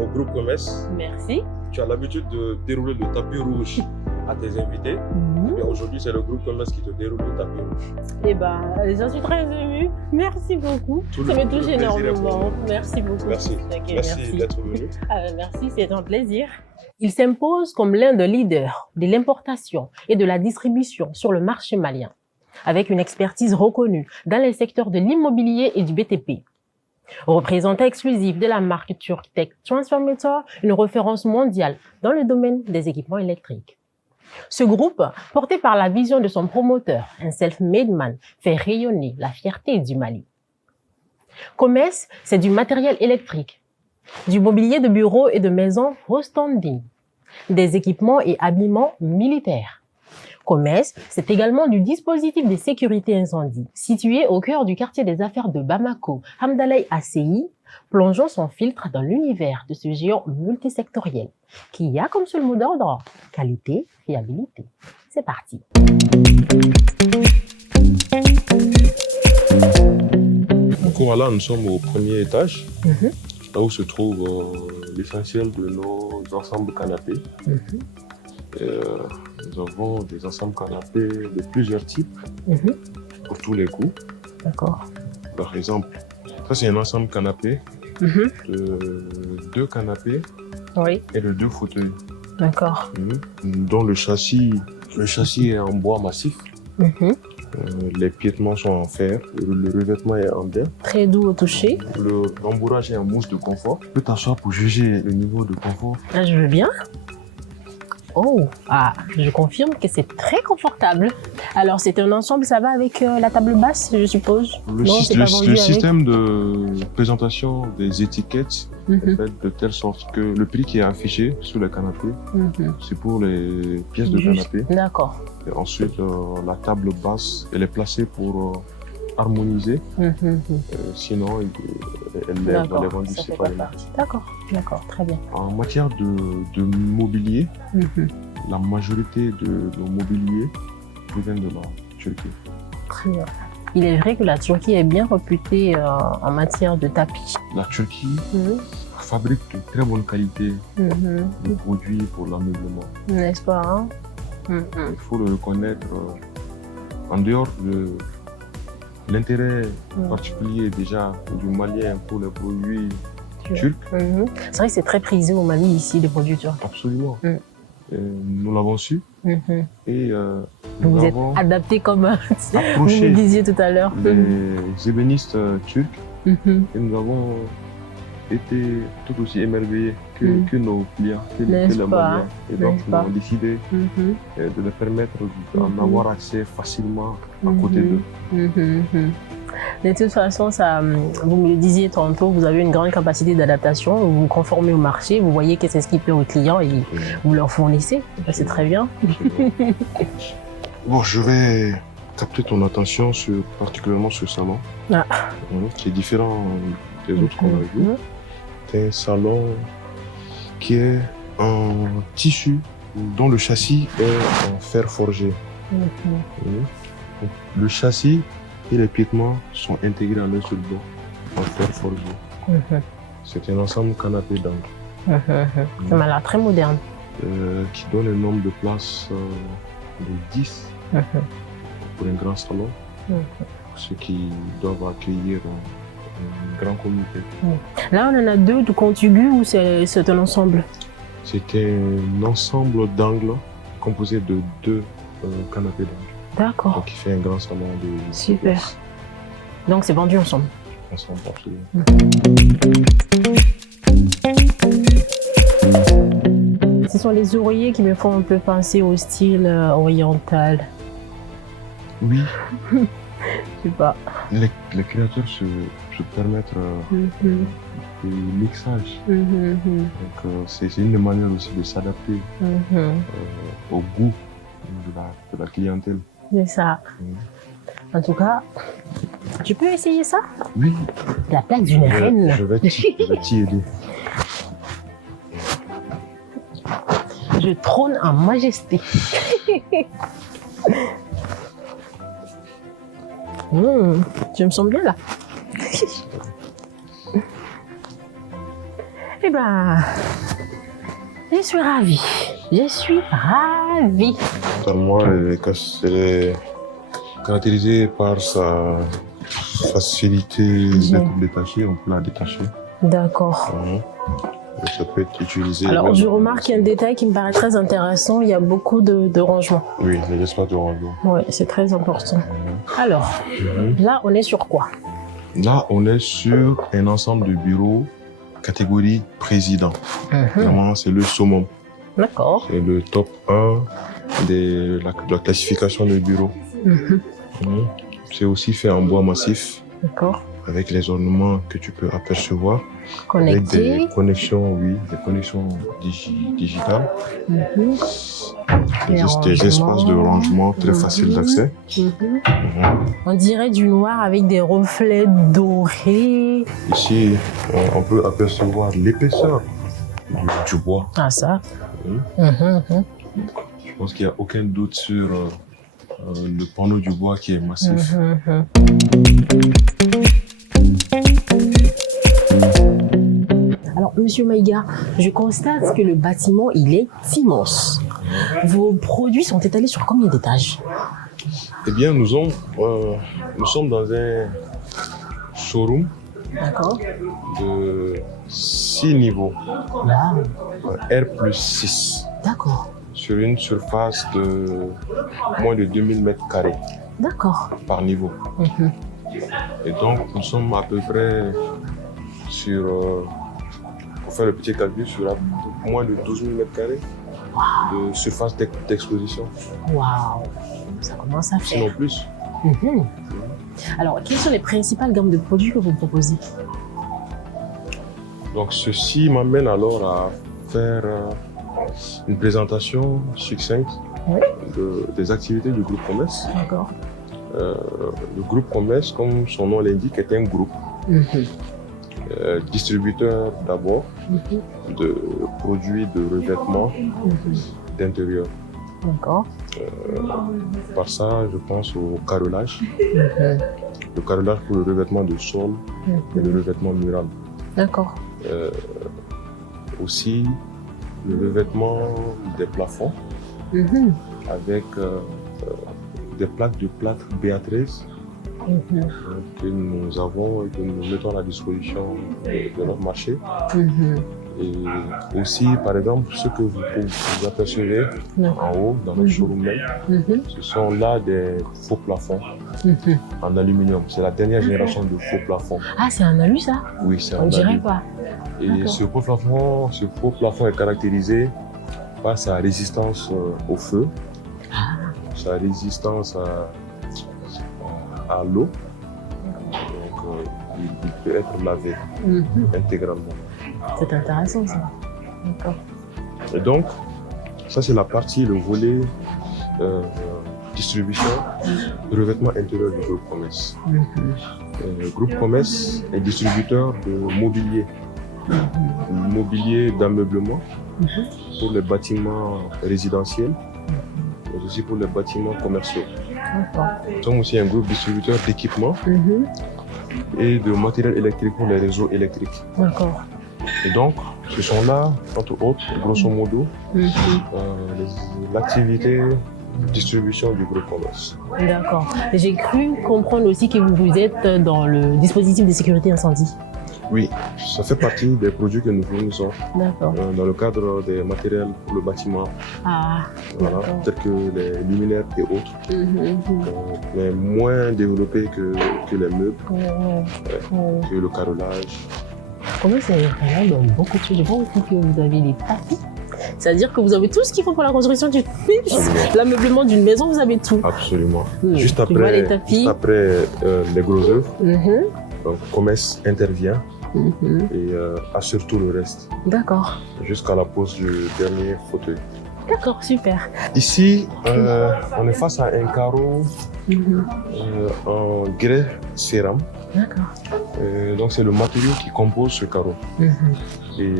au groupe Commerce. Merci. Tu as l'habitude de dérouler le tapis rouge à tes invités. Et aujourd'hui, c'est le groupe Commerce qui te déroule le tapis rouge. Eh ben, j'en suis très émue. Merci beaucoup. Ça me touche énormément. Merci beaucoup. Merci. Okay, merci d'être venu. Merci, c'est un plaisir. Il s'impose comme l'un des leaders de l'importation et de la distribution sur le marché malien, avec une expertise reconnue dans les secteurs de l'immobilier et du BTP. Représentant exclusif de la marque turque Tech Transformator, une référence mondiale dans le domaine des équipements électriques. Ce groupe, porté par la vision de son promoteur, un self-made man, fait rayonner la fierté du Mali. Commerce, c'est du matériel électrique, du mobilier de bureaux et de maisons au standing, des équipements et habillements militaires. Commerce, c'est également du dispositif de sécurité incendie. Situé au cœur du quartier des affaires de Bamako, Hamdallah ACI, plongeons son filtre dans l'univers de ce géant multisectoriel qui a comme seul mot d'ordre qualité, fiabilité. C'est parti. Donc voilà, nous sommes au premier étage, là où se trouve l'essentiel de nos ensembles canapés. Nous avons des ensembles canapés de plusieurs types pour tous les goûts. D'accord. Par exemple, ça c'est un ensemble canapé de 2 canapés et de 2 fauteuils. D'accord. Dont le châssis est en bois massif. Les piétements sont en fer, le revêtement est en verre. Très doux au toucher. Le rembourrage est en mousse de confort. Tu peux t'asseoir pour juger le niveau de confort. Ah, je veux bien. Oh, je confirme que c'est très confortable. Alors, c'est un ensemble, ça va avec la table basse, je suppose? Le système de présentation des étiquettes est fait de telle sorte que le prix qui est affiché sur le canapé, c'est pour les pièces de canapé. D'accord. Et ensuite, la table basse, elle est placée pour harmoniser. Sinon, elle est vendue séparément. D'accord, très bien. En matière de mobilier, la majorité de nos mobiliers proviennent de la Turquie. Très bien. Il est vrai que la Turquie est bien réputée en matière de tapis. La Turquie fabrique de très bonne qualité de produits pour l'ameublement. N'est-ce pas, hein? Il faut le reconnaître. En dehors de l'intérêt particulier déjà du Malien pour les produits turcs. C'est vrai que c'est très prisé au Mali ici, les produits turcs. Absolument. Nous l'avons su et vous êtes adapté comme vous me disiez tout à l'heure. Les ébénistes turcs et nous avons été tout aussi émerveillés que nos clients, que les Maliens. Et donc nous avons décidé de leur permettre d'en avoir accès facilement à côté d'eux. De toute façon, vous me le disiez tantôt, vous avez une grande capacité d'adaptation, vous vous conformez au marché, vous voyez qu'est-ce qui plaît aux clients et vous leur fournissez. C'est très bien. Bon, je vais capter ton attention particulièrement sur ce salon. C'est différent des autres qu'on a vus. C'est un salon qui est en tissu dont le châssis est en fer forgé. Le châssis et les piétements sont intégrés en un seul bloc en fer forgé. C'est un ensemble canapé d'angle. Ça m'a l'air très moderne. Qui donne un nombre de places de 10 pour un grand salon, ceux qui doivent accueillir un grand comité. Là, on en a 2 de contigus ou c'est un ensemble? C'est un ensemble d'angles composé de 2 canapés d'angle. D'accord. Donc, il fait un grand salon de... Super. Donc, c'est vendu ensemble? Ensemble, absolument. Ce sont les oreillers qui me font un peu penser au style oriental. Oui. Je sais pas. Les créateurs se permettent des mixages. Donc, c'est une des manières aussi de s'adapter au goût de la clientèle. C'est ça. En tout cas, tu peux essayer ça? Oui. La plaque d'une reine. Je vais t'y aider. Je trône en majesté. Tu me sens bien là. Eh ben, je suis ravie. Je suis ravie. Totalement, elle est caractérisée par sa facilité d'être détachée, on peut la détacher. D'accord. Ça peut être utilisé. Alors, je remarque un détail qui me paraît très intéressant. Il y a beaucoup de rangements. Oui, les espaces de rangement. Oui, c'est très important. Alors, là, on est sur quoi? Là, on est sur un ensemble de bureaux catégorie président. Vraiment, c'est le summum. D'accord. C'est le top 1 de la classification des bureaux. C'est aussi fait en bois massif. D'accord. Avec les ornements que tu peux apercevoir. Connectés. Avec des connexions, oui, des connexions digitales. Des espaces de rangement très faciles d'accès. On dirait du noir avec des reflets dorés. Ici, on peut apercevoir l'épaisseur du bois. Ah, ça. Je pense qu'il n'y a aucun doute sur le panneau du bois qui est massif. Alors, Monsieur Maïga, je constate que le bâtiment, il est immense. Vos produits sont étalés sur combien d'étages? Eh bien, nous sommes dans un showroom de 6 niveaux. R+6. D'accord. Sur une surface de moins de 2000 mètres carrés. D'accord. Par niveau. Et donc, nous sommes à peu près sur, pour faire le petit calcul, sur moins de 12 000 mètres carrés de surface d'exposition. Waouh, ça commence à faire. Sinon plus. Alors, quelles sont les principales gammes de produits que vous proposez? Donc, ceci m'amène alors à faire une présentation succincte des activités du groupe Commerce. D'accord. Le groupe Commerce, comme son nom l'indique, est un groupe distributeur d'abord de produits de revêtement d'intérieur. D'accord. Par ça, je pense au carrelage. Le carrelage pour le revêtement de sol et le revêtement mural. D'accord. Aussi, le revêtement des plafonds avec des plaques de plâtre Béatrice que nous avons et que nous mettons à la disposition de notre marché. Et aussi, par exemple, ce que vous apercevez en haut dans notre showroom même, ce sont là des faux plafonds en aluminium. C'est la dernière génération de faux plafonds. Ah, c'est un alu ça? Oui, c'est un alu. On dirait alu. pas. Et ce faux plafond est caractérisé par sa résistance au feu, sa résistance à l'eau. Donc, il peut être lavé intégralement. C'est intéressant ça. D'accord. Et donc, ça c'est la partie, le volet distribution, revêtement intérieur du groupe Commerce. Le groupe Commerce est distributeur de mobilier, mobilier d'ameublement pour les bâtiments résidentiels, mais aussi pour les bâtiments commerciaux. Nous sommes aussi un groupe distributeur d'équipements et de matériel électrique pour les réseaux électriques. D'accord. Et donc, ce sont là, entre autres, grosso modo, l'activité de distribution du groupe Commerce. D'accord. J'ai cru comprendre aussi que vous êtes dans le dispositif de sécurité incendie. Oui, ça fait partie des produits que nous fournissons dans le cadre des matériels pour le bâtiment. Voilà, tels que les luminaires et autres, mais moins développés que les meubles, que le carrelage. Comment c'est vraiment dans beaucoup de choses? Je vois aussi que vous avez les tapis. C'est-à-dire que vous avez tout ce qu'il faut pour la construction d'une l'ameublement d'une maison, vous avez tout. Absolument. Oui. Juste après les gros œuvres, donc Commerce intervient et assure tout le reste. D'accord. Jusqu'à la pose du dernier fauteuil. D'accord, super. Ici, on est face à un carreau en grès cérame. D'accord. Donc c'est le matériau qui compose ce carreau. Et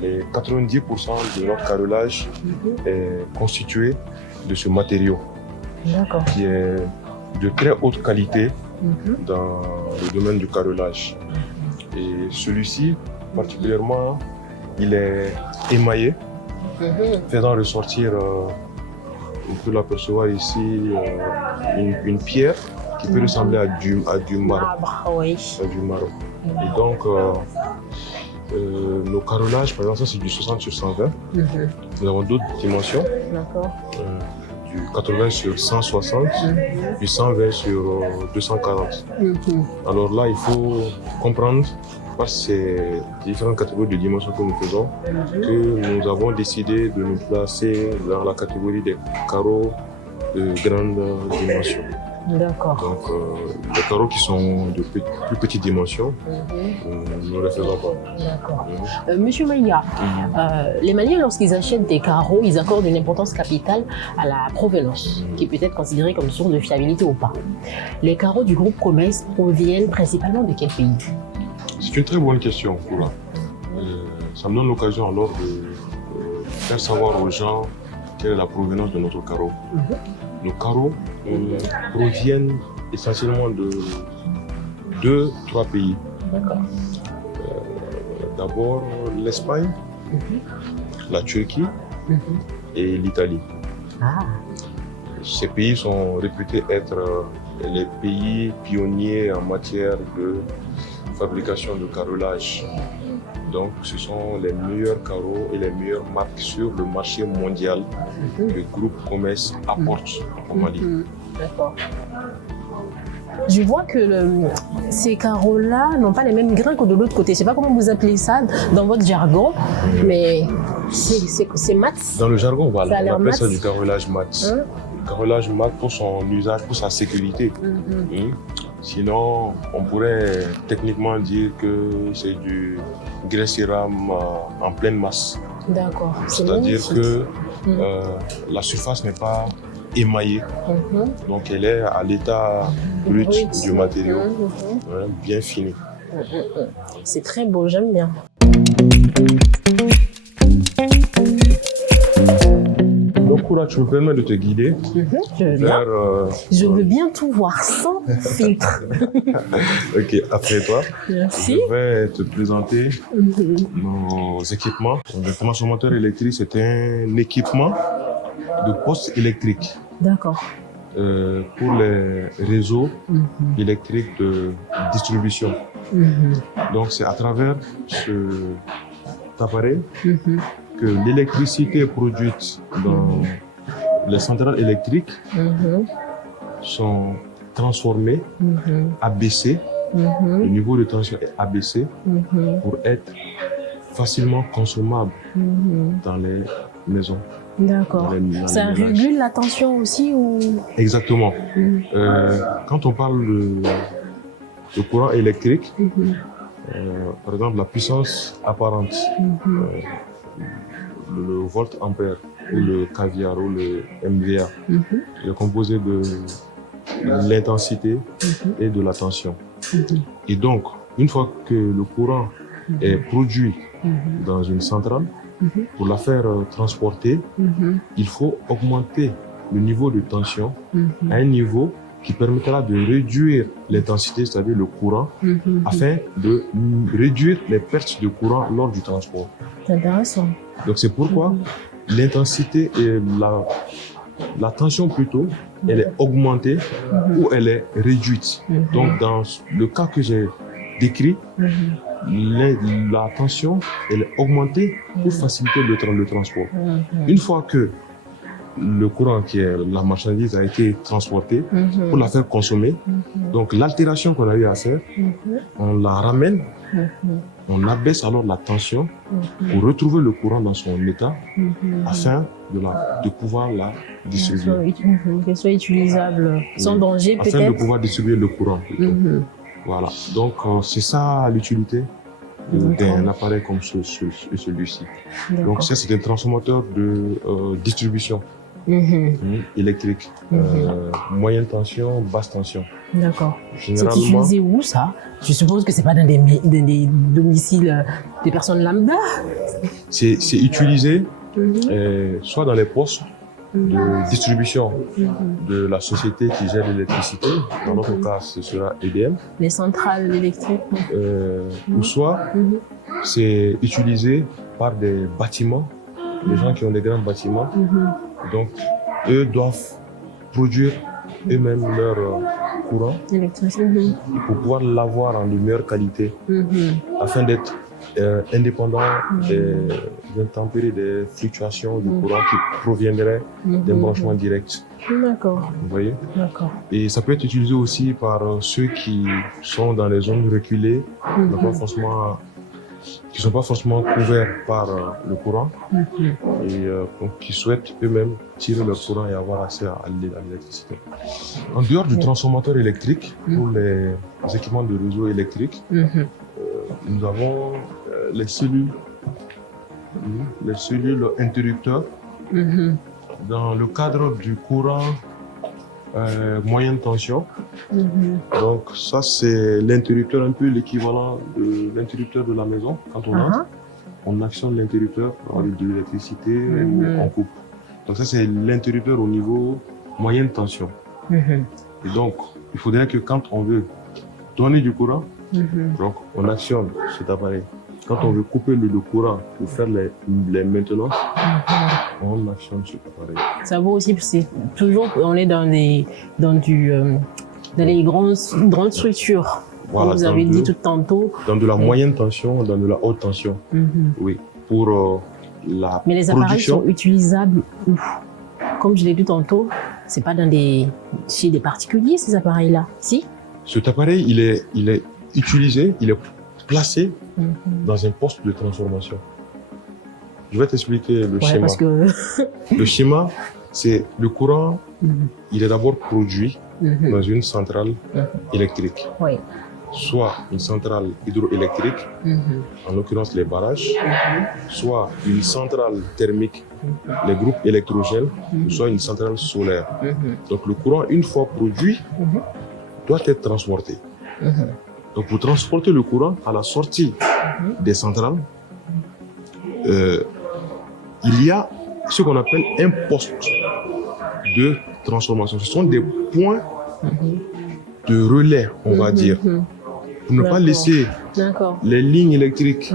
les 90% de notre carrelage est constitué de ce matériau qui est de très haute qualité dans le domaine du carrelage. Et celui-ci particulièrement il est émaillé, faisant ressortir, on peut l'apercevoir ici, une pierre qui peut ressembler à du marbre. Oui. À du marbre. Et donc, nos carrelages, par exemple, ça c'est du 60 sur 120. Nous avons d'autres dimensions. D'accord. Du 80 sur 160, du 120 sur 240. Alors là, il faut comprendre, par ces différentes catégories de dimensions que nous faisons, que nous avons décidé de nous placer dans la catégorie des carreaux de grande dimension. D'accord. Donc, les carreaux qui sont de plus petites dimensions, nous ne les faisons pas. D'accord. Monsieur Maya, les Maliens, lorsqu'ils achètent des carreaux, ils accordent une importance capitale à la provenance, qui peut être considérée comme source de fiabilité ou pas. Les carreaux du groupe Comès proviennent principalement de quel pays? C'est une très bonne question, Koula. Ça me donne l'occasion alors de faire savoir aux gens quelle est la provenance de notre carreau. Nos carreaux proviennent essentiellement de 2-3 pays. D'abord l'Espagne, la Turquie et l'Italie. Ces pays sont réputés être les pays pionniers en matière de fabrication de carrelage. Donc, ce sont les meilleurs carreaux et les meilleures marques sur le marché mondial que le groupe Comès apporte au Mali. D'accord. Je vois que ces carreaux-là n'ont pas les mêmes grains que de l'autre côté. Je ne sais pas comment vous appelez ça dans votre jargon, mais c'est mat. Dans le jargon, voilà, on appelle ça du carrelage mat. Le carrelage mat pour son usage, pour sa sécurité. Sinon, on pourrait techniquement dire que c'est du grès cérame en pleine masse. D'accord. C'est-à-dire que la surface n'est pas émaillée, donc elle est à l'état brut du matériau, bien fini. C'est très beau, j'aime bien. Donc Koula, tu me permets de te guider vers... Je veux bien tout voir sans filtre. Ok, après toi, merci. Je vais te présenter nos équipements. Le transformateur électrique, c'est un équipement de poste électrique. D'accord. Pour les réseaux électriques de distribution. Donc c'est à travers cet appareil que l'électricité produite dans les centrales électriques sont transformées, abaissées, le niveau de tension est abaissé pour être facilement consommable dans les maisons. D'accord. Ça régule la tension aussi ou... Exactement. Quand on parle de courant électrique, par exemple la puissance apparente, le volt-ampère ou le caviar ou le MVA, est composé de l'intensité et de la tension. Et donc, une fois que le courant est produit dans une centrale, pour la faire transporter, il faut augmenter le niveau de tension à un niveau qui permettra de réduire l'intensité, c'est-à-dire le courant, afin de réduire les pertes de courant lors du transport. C'est intéressant. Donc c'est pourquoi l'intensité et la tension plutôt, elle est augmentée ou elle est réduite. Donc dans le cas que j'ai décrit, la tension elle est augmentée pour faciliter le transport. Une fois que le courant qui est la marchandise a été transportée pour la faire consommer, donc l'altération qu'on a eu à faire, on la ramène, on abaisse alors la tension pour retrouver le courant dans son état afin de pouvoir la distribuer. Qu'elle soit utilisable sans danger peut-être. Afin de pouvoir distribuer le courant. Voilà, donc c'est ça l'utilité d'un appareil comme celui-ci. Donc ça, c'est un transformateur de distribution électrique, moyenne tension, basse tension. D'accord. C'est utilisé où ça? Je suppose que c'est pas dans des domiciles des personnes lambda. C'est utilisé soit dans les postes de distribution de la société qui gère l'électricité, dans notre cas ce sera EDM. Les centrales électriques. Ou soit c'est utilisé par des bâtiments, les gens qui ont des grands bâtiments. Donc, eux doivent produire eux-mêmes leur courant pour pouvoir l'avoir en de meilleure qualité afin d'être indépendant des intempéries, des fluctuations du courant qui proviendraient d'un branchement direct. D'accord. Vous voyez? D'accord. Et ça peut être utilisé aussi par ceux qui sont dans les zones reculées, qui ne sont pas forcément couverts par le courant et donc qui souhaitent eux-mêmes tirer leur courant et avoir accès à l'électricité. En dehors du transformateur électrique, pour les équipements de réseau électrique, nous avons les cellules interrupteurs. Dans le cadre du courant moyenne tension. Donc ça c'est l'interrupteur, un peu l'équivalent de l'interrupteur de la maison. Quand on entre, on actionne l'interrupteur avec de l'électricité ou on coupe. Donc ça c'est l'interrupteur au niveau moyenne tension. Et donc il faudrait que quand on veut donner du courant, donc on actionne cet appareil. Quand on veut couper le courant pour faire les maintenances, on actionne cet appareil. Ça vaut aussi, c'est toujours, on est dans les grandes structures. Voilà, comme vous avez dit tout tantôt. Dans de la moyenne tension, dans de la haute tension. Oui, pour la Mais les appareils sont utilisables où? Comme je l'ai dit tantôt, c'est pas chez des particuliers ces appareils-là, si? Cet appareil, il est utilisé, il est placé dans un poste de transformation. Je vais t'expliquer le schéma. Parce que... Le schéma, c'est le courant, il est d'abord produit dans une centrale électrique. Soit une centrale hydroélectrique, en l'occurrence les barrages, soit une centrale thermique, les groupes électrogènes, soit une centrale solaire. Donc le courant, une fois produit, doit être transporté. Donc pour transporter le courant à la sortie des centrales, il y a ce qu'on appelle un poste de transformation. Ce sont des points de relais, on va dire, pour ne pas laisser les lignes électriques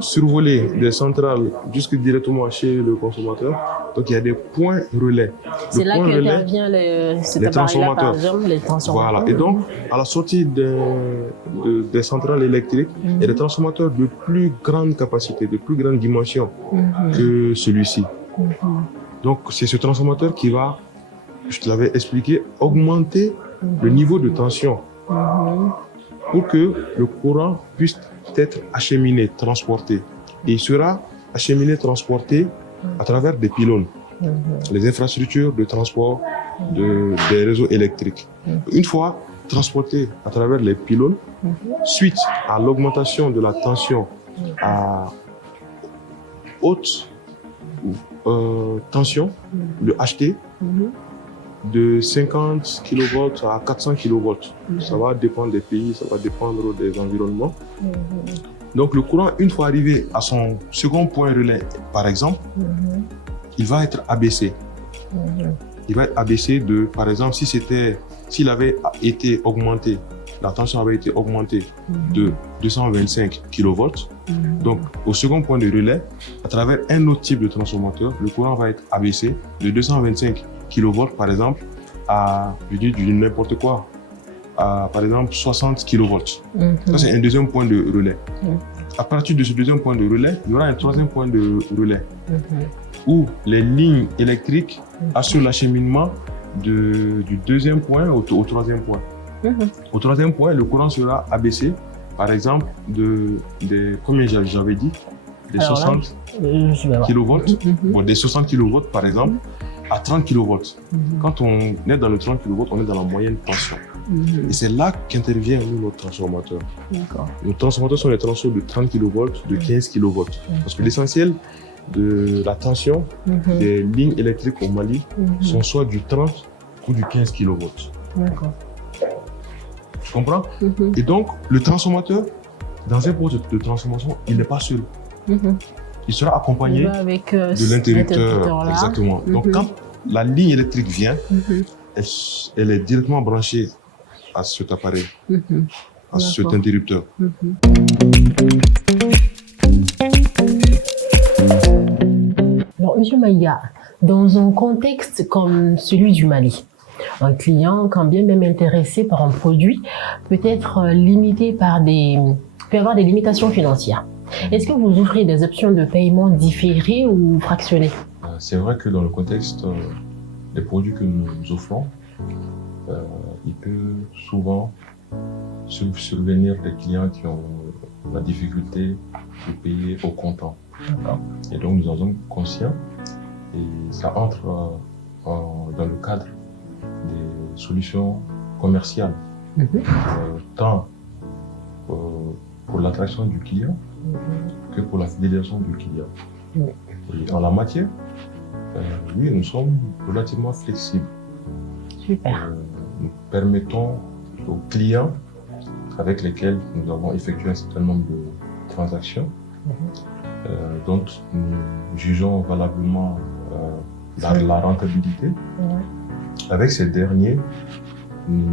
survoler des centrales jusque directement chez le consommateur. Donc il y a des points relais. C'est là qu'intervient les transformateurs. Voilà. Et donc, à la sortie des centrales électriques, il y a des transformateurs de plus grande capacité, de plus grande dimension que celui-ci. Donc c'est ce transformateur qui va, je te l'avais expliqué, augmenter le niveau de tension pour que le courant puisse être acheminé, transporté. Et il sera acheminé, transporté à travers des pylônes, les infrastructures de transport des réseaux électriques. Une fois transporté à travers les pylônes, suite à l'augmentation de la tension à haute tension, le HT, de 50 kV à 400 kV. Ça va dépendre des pays, ça va dépendre des environnements. Donc le courant, une fois arrivé à son second point relais, par exemple, il va être abaissé. Il va être abaissé de, par exemple, s'il avait été augmenté, la tension avait été augmentée de 225 kV. Donc au second point de relais, à travers un autre type de transformateur, le courant va être abaissé de 225 kV par exemple à, je dis n'importe quoi, à par exemple 60 kV. Ça c'est un deuxième point de relais. À partir de ce deuxième point de relais, il y aura un troisième point de relais où les lignes électriques assurent l'acheminement du deuxième point au troisième point. Au troisième point, le courant sera abaissé, par exemple, combien j'avais dit, des 60 kV, des 60 kV par exemple, à 30 kV. Quand on est dans le 30 kV, on est dans la moyenne tension. Et c'est là qu'intervient notre transformateur. Nos transformateurs sont les transformateurs de 30 kV, de 15 kV. Parce que l'essentiel de la tension des lignes électriques au Mali sont soit du 30 ou du 15 kV. Tu comprends? Et donc, le transformateur, dans un poste de transformation, il n'est pas seul. Il sera accompagné de l'interrupteur. Exactement. Donc, quand la ligne électrique vient, elle est directement branchée à cet appareil, à cet interrupteur. Monsieur Maïga, dans un contexte comme celui du Mali, un client, quand bien même intéressé par un produit, peut être limité peut avoir des limitations financières. Est-ce que vous offrez des options de paiement différées ou fractionnées? C'est vrai que dans le contexte des produits que nous offrons, il peut souvent survenir des clients qui ont la difficulté de payer au comptant. Et donc nous en sommes conscients et ça entre dans le cadre des solutions commerciales, tant pour l'attraction du client que pour la fidélisation du client. Et en la matière, oui, nous sommes relativement flexibles. Super. Nous permettons aux clients avec lesquels nous avons effectué un certain nombre de transactions dont nous jugeons valablement la rentabilité. Avec ces derniers, nous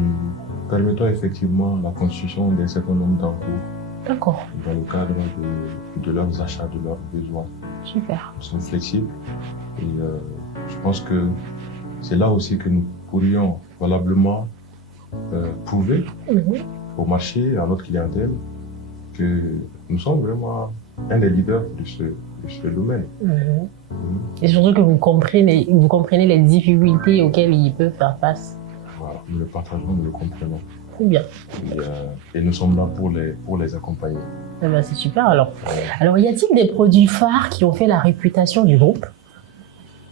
permettons effectivement la constitution d'un certain nombre d'encours dans le cadre de leurs achats, de leurs besoins. Super. Nous sommes flexibles et je pense que c'est là aussi que nous pourrions valablement prouver au marché, à notre clientèle, que nous sommes vraiment un des leaders de ce domaine. Et surtout que vous comprenez les difficultés auxquelles ils peuvent faire face. Voilà, nous le partageons, nous le comprenons. Très bien. Et nous sommes là pour les accompagner. Eh ben, c'est super alors. Alors, y a-t-il des produits phares qui ont fait la réputation du groupe?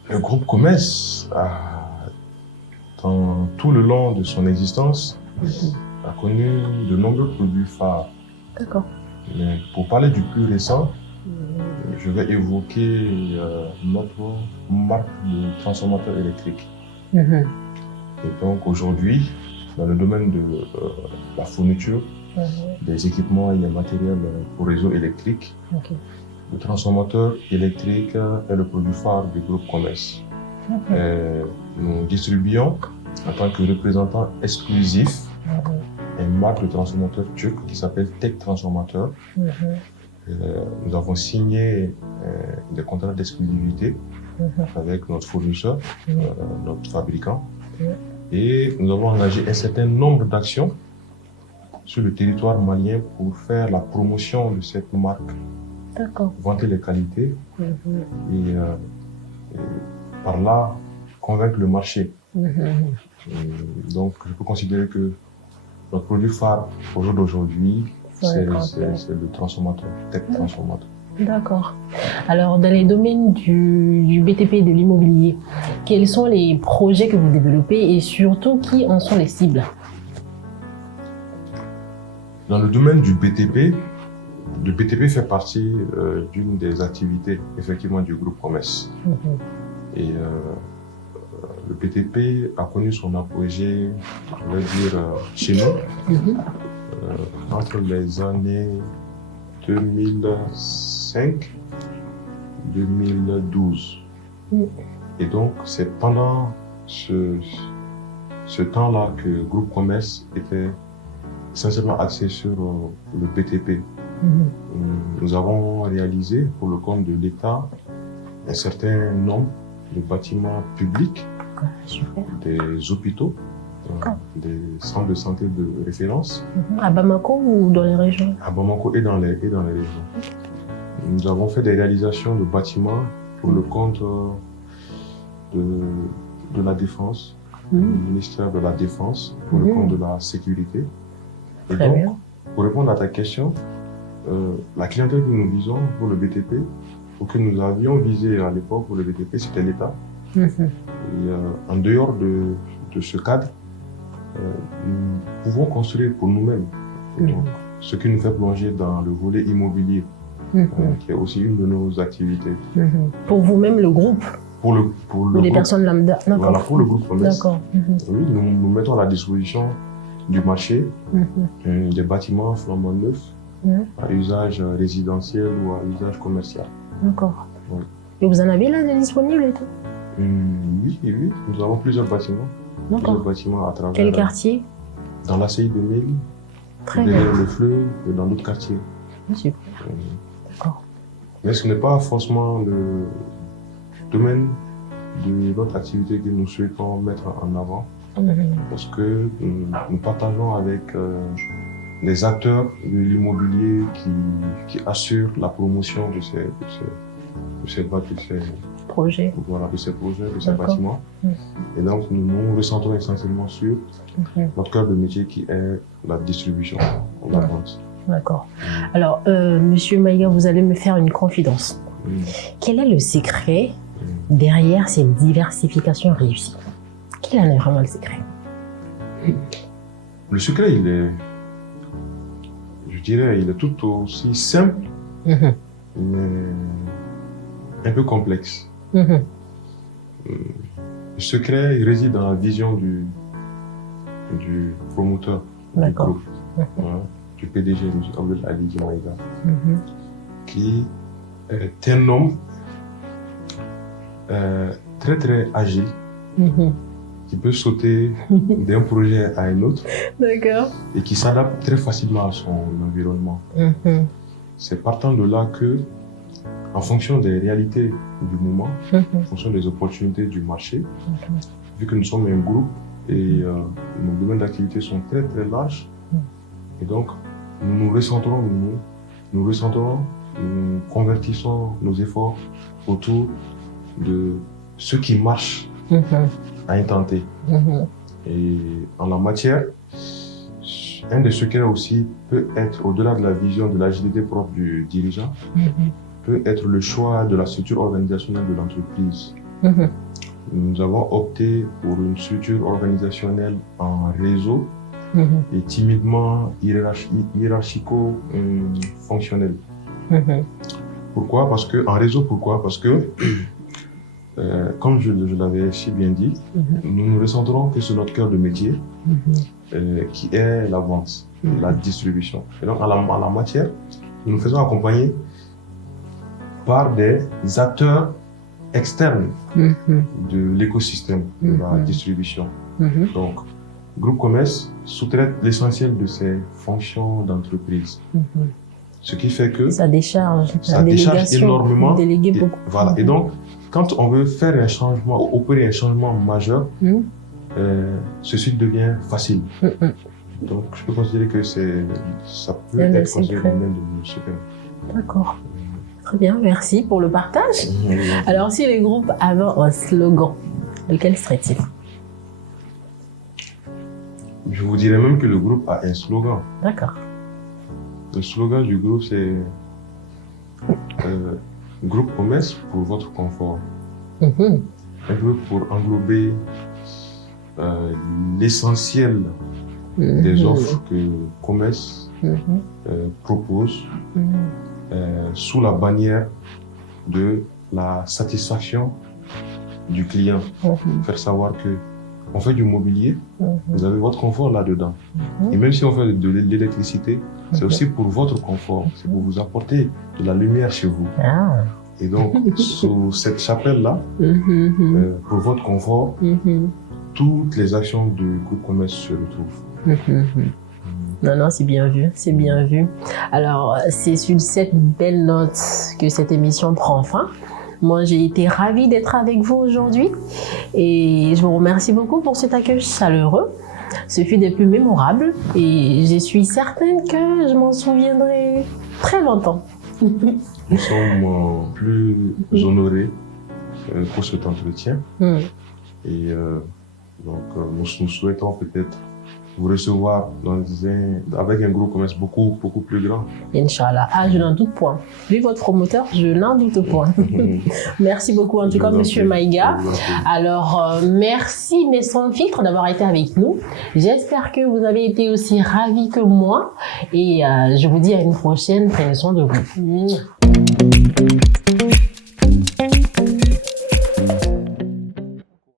Le groupe Comess, dans tout le long de son existence, a connu de nombreux produits phares. D'accord. Mais pour parler du plus récent, je vais évoquer notre marque de transformateur électrique. Et donc aujourd'hui, dans le domaine de la fourniture, des équipements et des matériels pour réseau électrique, le transformateur électrique est le produit phare du groupe Comess. Nous distribuons en tant que représentant exclusif une marque de transformateur turc qui s'appelle Tech Transformateur. Nous avons signé des contrats d'exclusivité avec notre fournisseur, notre fabricant, et nous avons engagé un certain nombre d'actions sur le territoire malien pour faire la promotion de cette marque, vanter les qualités et par là convaincre le marché. Donc je peux considérer que notre produit phare au jour d'aujourd'hui, c'est le transformateur, Tech Transformateur. D'accord. Alors, dans les domaines du BTP et de l'immobilier, quels sont les projets que vous développez et surtout qui en sont les cibles? Dans le domaine du BTP, le BTP fait partie d'une des activités effectivement du groupe Comess. Et le BTP a connu son apogée, je vais dire, chez nous, entre les années 2005 2012. Et donc, c'est pendant ce temps-là que le groupe Comess était essentiellement axé sur le BTP. Nous avons réalisé pour le compte de l'État un certain nombre de bâtiments publics, des hôpitaux, des centres de santé de référence. À Bamako ou dans les régions? À Bamako et dans les régions. Nous avons fait des réalisations de bâtiments pour le compte de la Défense, du ministère de la Défense, pour le compte de la sécurité. Et Très donc, bien. pour répondre à ta question, la clientèle que nous visons pour le BTP, ou que nous avions visé à l'époque pour le BTP, c'était l'État. Et en dehors de ce cadre, nous pouvons construire pour nous-mêmes. Donc, ce qui nous fait plonger dans le volet immobilier, qui est aussi une de nos activités. Pour vous-même, le groupe? Pour le les groupe, personnes lambda? voilà, pour le groupe Comess. D'accord. Oui, nous mettons à la disposition du marché des bâtiments flambant neufs à usage résidentiel ou à usage commercial. D'accord. Oui. Et vous en avez là de disponibles et tout? Oui, nous avons plusieurs bâtiments. Plusieurs bâtiments à travers. Quel quartier? Dans l'ACI 2000, Très bien. derrière le fleuve et dans d'autres quartiers. Super. D'accord. Mais ce n'est pas forcément domaine de notre activité que nous souhaitons mettre en avant, parce que nous partageons avec les acteurs de l'immobilier qui assurent la promotion de ces projets, de ces bâtiments. Et donc, nous nous recentrons essentiellement sur notre cœur de métier qui est la distribution, la vente. D'accord. Alors, Monsieur Maïga, vous allez me faire une confidence. Quel est le secret derrière cette diversification réussie? Quel en est vraiment le secret? Le secret, je dirais, il est tout aussi simple, mais un peu complexe. Le secret, il réside dans la vision du promoteur du groupe, du PDG, M. Abdel Ali Maïga, qui est un homme très très agile, qui peut sauter d'un projet à un autre et qui s'adapte très facilement à son environnement. C'est partant de là que, en fonction des réalités du moment, en fonction des opportunités du marché, vu que nous sommes un groupe et nos domaines d'activité sont très très larges, et donc nous convertissons nos efforts autour de ce qui marche à intenter. Et en la matière, un des secrets aussi peut être, au-delà de la vision de l'agilité propre du dirigeant, peut être le choix de la structure organisationnelle de l'entreprise. Nous avons opté pour une structure organisationnelle en réseau et timidement hiérarchico-fonctionnelle. Pourquoi? Parce que, en réseau, pourquoi? Parce que, comme je l'avais si bien dit, nous nous recentrons que sur notre cœur de métier, qui est la vente, la distribution. Et donc, en la matière, nous nous faisons accompagner par des acteurs externes de l'écosystème de la distribution. Donc, Groupe Commerce sous-traite l'essentiel de ses fonctions d'entreprise. Ce qui fait que ça décharge énormément. Beaucoup. Voilà. Et donc, quand on veut faire un changement, opérer un changement majeur, ceci devient facile. Donc, je peux considérer que ça peut être considéré comme l'un de nos secrets. D'accord. Très bien, merci pour le partage. Alors, si les groupes avaient un slogan, lequel serait-il? Je vous dirais même que le groupe a un slogan. D'accord. Le slogan du groupe, c'est Groupe Commerce pour votre confort. Un peu pour englober l'essentiel des offres que Commerce propose sous la bannière de la satisfaction du client. Faire savoir que on fait du mobilier, vous avez votre confort là-dedans. Et même si on fait de l'électricité, c'est aussi pour votre confort, c'est pour vous apporter de la lumière chez vous. Et donc, sous cette chapelle-là, pour votre confort, toutes les actions du groupe Commerce se retrouvent. Non, c'est bien vu, c'est bien vu. Alors, c'est sur cette belle note que cette émission prend fin. Moi, j'ai été ravie d'être avec vous aujourd'hui et je vous remercie beaucoup pour cet accueil chaleureux. Ce fut des plus mémorables et je suis certaine que je m'en souviendrai très longtemps. Nous sommes plus honorés pour cet entretien et donc nous souhaitons peut-être vous recevoir avec un groupe Commerce beaucoup plus grand. Inch'Allah. Je n'en doute point. Vu votre promoteur, je n'en doute point. Merci beaucoup en tout cas, Monsieur Maïga. Alors, merci mes sans filtres d'avoir été avec nous. J'espère que vous avez été aussi ravis que moi. Et je vous dis à une prochaine. Prenez soin de vous.